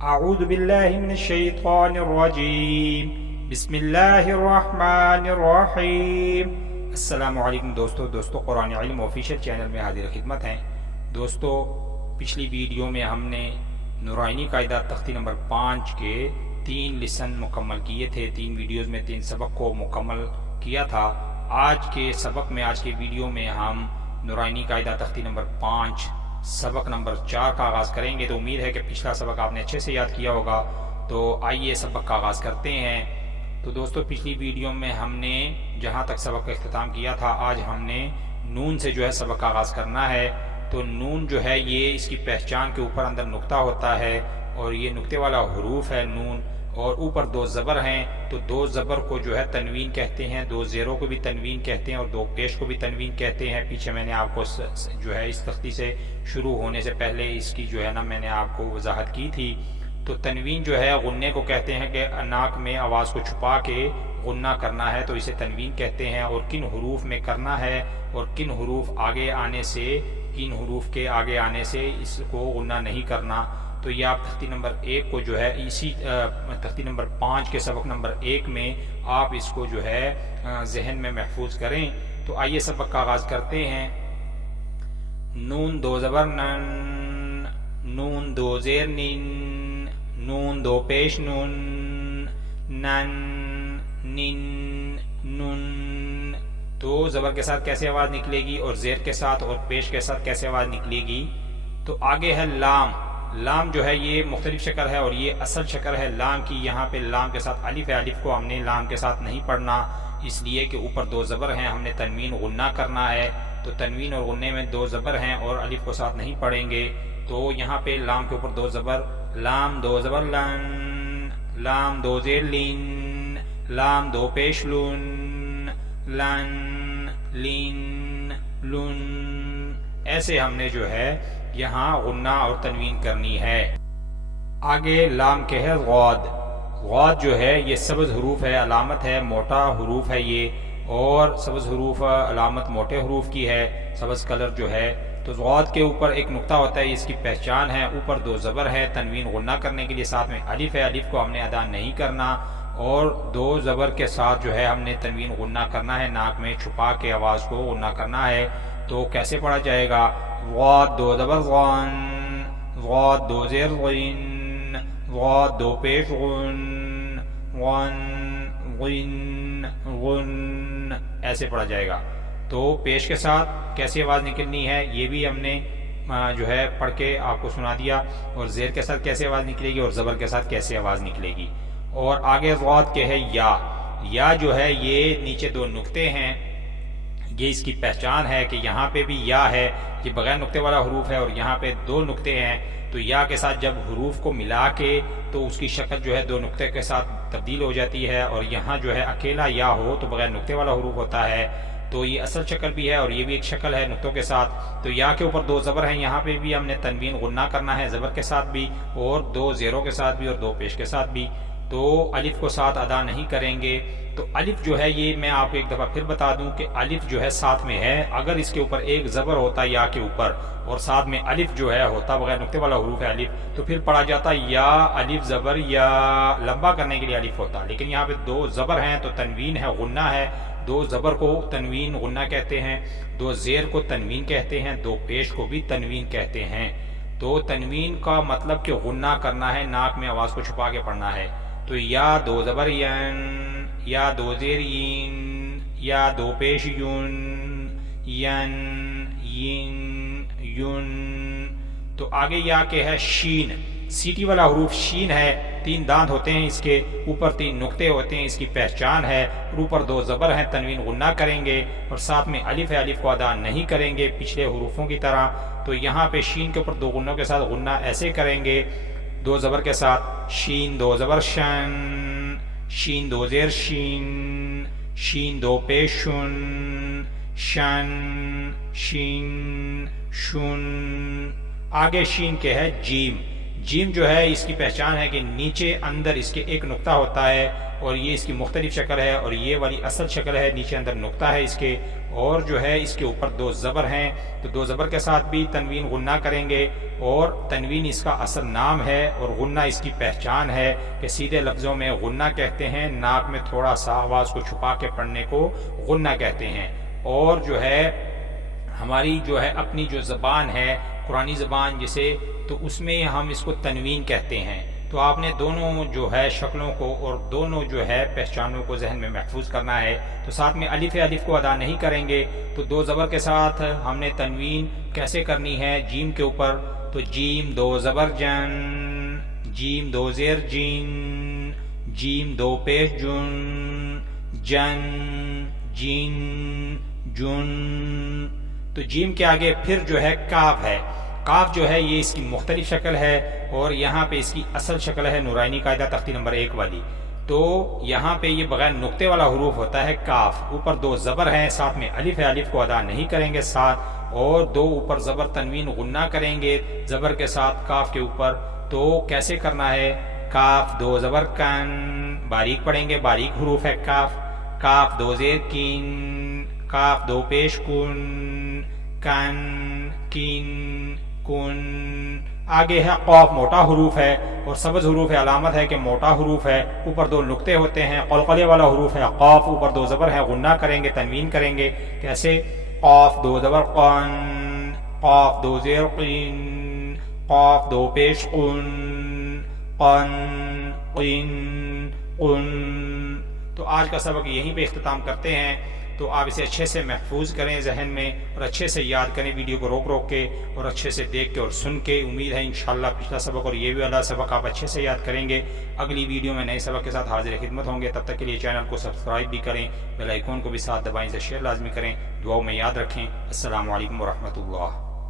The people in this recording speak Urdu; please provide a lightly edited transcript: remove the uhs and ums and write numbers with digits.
اعوذ باللہ من الشیطان الرجیم بسم اللہ الرحمن الرحیم۔ السلام علیکم دوستو قرآن علم آفیشیل چینل میں حاضر خدمت ہیں۔ دوستو پچھلی ویڈیو میں ہم نے نورانی قاعدہ تختی نمبر 5 کے 3 لیسن مکمل کیے تھے، 3 ویڈیوز میں 3 سبق کو مکمل کیا تھا۔ آج کے سبق میں، آج کے ویڈیو میں ہم نورانی قاعدہ تختی نمبر 5 سبق نمبر 4 کا آغاز کریں گے۔ تو امید ہے کہ پچھلا سبق آپ نے اچھے سے یاد کیا ہوگا، تو آئیے سبق کا آغاز کرتے ہیں۔ تو دوستو پچھلی ویڈیو میں ہم نے جہاں تک سبق کا اختتام کیا تھا، آج ہم نے نون سے جو ہے سبق کا آغاز کرنا ہے۔ تو نون جو ہے یہ اس کی پہچان کے اوپر اندر نقطہ ہوتا ہے، اور یہ نقطے والا حروف ہے نون، اور اوپر 2 زبر ہیں۔ تو 2 زبر کو جو ہے تنوین کہتے ہیں، 2 زیروں کو بھی تنوین کہتے ہیں، اور 2 پیش کو بھی تنوین کہتے ہیں۔ پیچھے میں نے آپ کو جو ہے اس تختی سے شروع ہونے سے پہلے اس کی جو ہے نا میں نے آپ کو وضاحت کی تھی۔ تو تنوین جو ہے غنے کو کہتے ہیں کہ ناک میں آواز کو چھپا کے غنہ کرنا ہے، تو اسے تنوین کہتے ہیں۔ اور کن حروف میں کرنا ہے اور کن حروف آگے آنے سے، کن حروف کے آگے آنے سے اس کو غنہ نہیں کرنا، تو یہ آپ تختی نمبر 1 کو جو ہے اسی تختی نمبر 5 کے سبق نمبر 1 میں آپ اس کو جو ہے ذہن میں محفوظ کریں۔ تو آئیے سبق کا آغاز کرتے ہیں۔ نون 2 زبر نن، نون 2 زیر نن، نون 2 پیش نون، نن نن نن۔ تو زبر کے ساتھ کیسے آواز نکلے گی، اور زیر کے ساتھ اور پیش کے ساتھ کیسے آواز نکلے گی۔ تو آگے ہے لام۔ لام جو ہے یہ مختلف شکل ہے، اور یہ اصل شکل ہے لام کی۔ یہاں پہ لام کے ساتھ الف ہے، الف کو ہم نے لام کے ساتھ نہیں پڑھنا، اس لیے کہ اوپر 2 زبر ہیں، ہم نے تنوین غنہ کرنا ہے۔ تو تنوین اور غنے میں 2 زبر ہیں اور الف کو ساتھ نہیں پڑھیں گے۔ تو یہاں پہ لام کے اوپر 2 زبر، لام 2 زبر لن، لام 2 زیر لن، لام 2 پیش لن، لن لن لن۔ ایسے ہم نے جو ہے یہاں غنہ اور تنوین کرنی ہے۔ آگے لام کے ہے غاد۔ غاد جو ہے یہ سبز حروف ہے، علامت ہے، موٹا حروف ہے یہ، اور سبز حروف علامت موٹے حروف کی ہے، سبز کلر جو ہے۔ تو غاد کے اوپر ایک نقطہ ہوتا ہے، اس کی پہچان ہے، اوپر 2 زبر ہے، تنوین غنہ کرنے کے لیے ساتھ میں الف ہے، الف کو ہم نے ادا نہیں کرنا، اور 2 زبر کے ساتھ جو ہے ہم نے تنوین غنہ کرنا ہے، ناک میں چھپا کے آواز کو غنہ کرنا ہے۔ تو کیسے پڑھا جائے گا؟ غاد 2 زبر غان، غاد 2 زیر غین، غاد 2 پیش غن، غن غن غن، ایسے پڑھا جائے گا۔ تو پیش کے ساتھ کیسی آواز نکلنی ہے یہ بھی ہم نے جو ہے پڑھ کے آپ کو سنا دیا، اور زیر کے ساتھ کیسے آواز نکلے گی اور زبر کے ساتھ کیسے آواز نکلے گی۔ اور آگے غاد کے ہے یا۔ یا جو ہے یہ نیچے 2 نقطے ہیں، یہ اس کی پہچان ہے کہ یہاں پہ بھی یا ہے، یہ بغیر نقطے والا حروف ہے، اور یہاں پہ 2 نقطے ہیں۔ تو یا کے ساتھ جب حروف کو ملا کے تو اس کی شکل جو ہے 2 نقطے کے ساتھ تبدیل ہو جاتی ہے، اور یہاں جو ہے اکیلا یا ہو تو بغیر نقطے والا حروف ہوتا ہے۔ تو یہ اصل شکل بھی ہے، اور یہ بھی ایک شکل ہے نقطوں کے ساتھ۔ تو یا کے اوپر 2 زبر ہیں، یہاں پہ بھی ہم نے تنوین غنہ کرنا ہے، زبر کے ساتھ بھی، اور 2 زیروں کے ساتھ بھی، اور 2 پیش کے ساتھ بھی۔ تو الف کو ساتھ ادا نہیں کریں گے۔ تو الف جو ہے یہ میں آپ کو ایک دفعہ پھر بتا دوں کہ الف جو ہے ساتھ میں ہے، اگر اس کے اوپر ایک زبر ہوتا یا کے اوپر، اور ساتھ میں الف جو ہے ہوتا، بغیر نقطے والا حروف ہے الف، تو پھر پڑھا جاتا یا الف زبر یا، لمبا کرنے کے لیے الف ہوتا۔ لیکن یہاں پہ 2 زبر ہیں تو تنوین ہے، غنہ ہے۔ 2 زبر کو تنوین غنہ کہتے ہیں، 2 زیر کو تنوین کہتے ہیں، 2 پیش کو بھی تنوین کہتے ہیں۔ تو تنوین کا مطلب کہ غنہ کرنا ہے، ناک میں آواز کو چھپا کے پڑھنا ہے۔ تو یا 2 زبر ین، یا 2 زیر ین، یا 2 پیش یون، ین ین یون۔ تو آگے یا کے ہے شین۔ سیٹی والا حروف شین ہے، 3 دانت ہوتے ہیں اس کے، اوپر 3 نقطے ہوتے ہیں، اس کی پہچان ہے، اور اوپر 2 زبر ہیں، تنوین غنہ کریں گے، اور ساتھ میں الف ہے، الف کو ادا نہیں کریں گے پچھلے حروفوں کی طرح۔ تو یہاں پہ شین کے اوپر 2 غنوں کے ساتھ غنہ ایسے کریں گے، 2 زبر کے ساتھ، شین 2 زبر شن، شین 2 زیر شین، شین 2 پیش شن، شن شین شن۔ آگے شین کے ہے جیم۔ جیم جو ہے اس کی پہچان ہے کہ نیچے اندر اس کے ایک نقطہ ہوتا ہے اور یہ اس کی مختلف شکل ہے اور یہ والی اصل شکل ہے، نیچے اندر نقطہ ہے اس کے، اور جو ہے اس کے اوپر 2 زبر ہیں، تو 2 زبر کے ساتھ بھی تنوین غنہ کریں گے، اور تنوین اس کا اصل نام ہے اور غنہ اس کی پہچان ہے کہ سیدھے لفظوں میں غنہ کہتے ہیں، ناک میں تھوڑا سا آواز کو چھپا کے پڑھنے کو غنہ کہتے ہیں۔ اور جو ہے ہماری جو ہے اپنی جو زبان ہے قرآنی زبان جسے، تو اس میں ہم اس کو تنوین کہتے ہیں۔ تو آپ نے دونوں جو ہے شکلوں کو اور دونوں جو ہے پہچانوں کو ذہن میں محفوظ کرنا ہے۔ تو ساتھ میں الف کو ادا نہیں کریں گے، تو 2 زبر کے ساتھ ہم نے تنوین کیسے کرنی ہے جیم کے اوپر، تو جیم 2 زبر جن، جیم 2 زیر جین، جیم 2 پیش جن، جن، جین، جن۔ تو جیم کے آگے پھر جو ہے کاف ہے، کاف جو ہے یہ اس کی مختلف شکل ہے اور یہاں پہ اس کی اصل شکل ہے نورانی قاعدہ تختی نمبر 1 والی۔ تو یہاں پہ یہ بغیر نقطے والا حروف ہوتا ہے کاف، اوپر 2 زبر ہیں، ساتھ میں الف ہے، الف کو ادا نہیں کریں گے ساتھ، اور 2 اوپر زبر تنوین غنہ کریں گے زبر کے ساتھ کاف کے اوپر۔ تو کیسے کرنا ہے، کاف 2 زبر کن، باریک پڑھیں گے، باریک حروف ہے کاف، کاف 2 زیر کین، کاف 2 پیش کن، کن، کین، کن۔ آگے ہے قاف، موٹا حروف ہے اور سبز حروف ہے، علامت ہے کہ موٹا حروف ہے، اوپر 2 نقطے ہوتے ہیں، قلقلے والا حروف ہے قاف، اوپر 2 زبر ہے، غنہ کریں گے، تنوین کریں گے، کیسے، قاف 2 زبر قن، قاف 2 زیر قین، قاف 2 پیش قن، قن، قین، قن۔ تو آج کا سبق یہیں پہ اختتام کرتے ہیں۔ تو آپ اسے اچھے سے محفوظ کریں ذہن میں اور اچھے سے یاد کریں، ویڈیو کو روک روک کے اور اچھے سے دیکھ کے اور سن کے۔ امید ہے انشاءاللہ پچھلا سبق اور یہ بھی والا سبق آپ اچھے سے یاد کریں گے۔ اگلی ویڈیو میں نئے سبق کے ساتھ حاضر خدمت ہوں گے، تب تک کے لیے چینل کو سبسکرائب بھی کریں، بیل آئیکن کو بھی ساتھ دبائیں، سے شیئر لازمی کریں، دعاؤں میں یاد رکھیں۔ السلام علیکم ورحمۃ اللہ۔